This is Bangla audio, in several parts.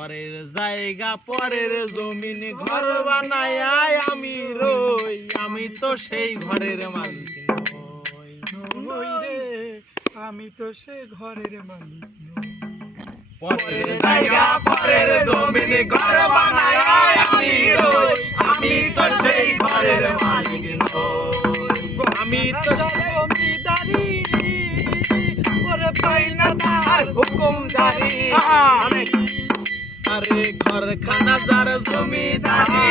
পরের জায়গা পরের জমিন ঘর বানায় আমি রই, আমি তো সেই ঘরের মালিক নই। নই রে, আমি তো সে ঘরের মালিক নই। পরের জায়গা পরের জমিন ঘর বানায় আমি রই, আমি তো সেই ঘরের মালিক নই। আমি তো জমিদারি করে পাই না তার হুকুম জারি। আরে ঘরখানা যার জমিদারি,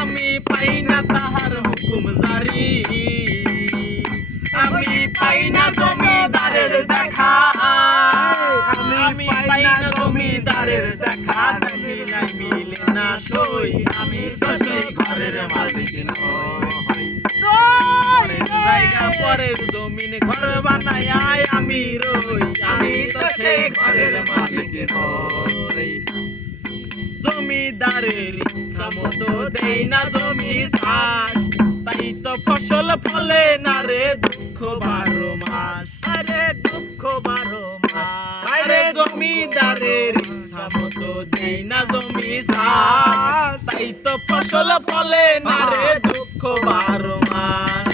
আমি পাই না তাহার হুকুম জারি। আমি পাই না জমিদারের দেখা, আমি পাই না জমিদারের দেখা। দেখিলাই মিলে না সই, আমি তো সেই ঘরের মালিক নই। পরের জায়গা পরের জমিন ঘর বানায় আমি রই, আমি তো সেই ঘরের মালিক নই। জমিদারের ইচ্ছা মতো দেই না জমি চাষ, তাই তো ফসল ফলে না রে দুঃখ 12 মাস। আরে দুঃখ 12 মাস। আরে জমিদারের ইচ্ছা মতো দেই না জমি চাষ, তাই তো ফসল ফলে না রে দুঃখ 12 মাস।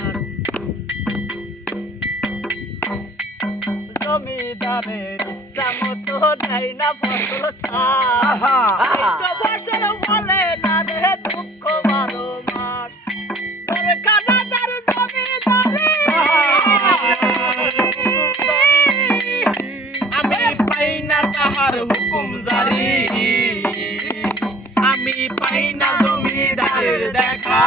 জমিদারের ইচ্ছা মতো দেয় না ফসল চাষ, তাই তো ফসল ফলে না রে দুঃখ 12 মাস। ঘরখানাদার জমিদারি, আমি পাই না তাহার হুকুম জারি। আমি পাই না জমিদারের দেখা,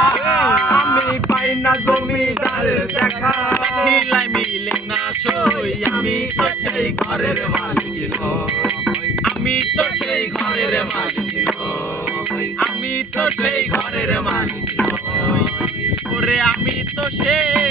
আমি পাই না জমিদারের দেখা। দেখিলাই মিলে না সই, আমি তো সেই ঘরের মালিক নই। আমি তো সেই ঘরের মালিক নই। আমি তো সেই ঘরের মালিক নই। ওরে আমি তো সেই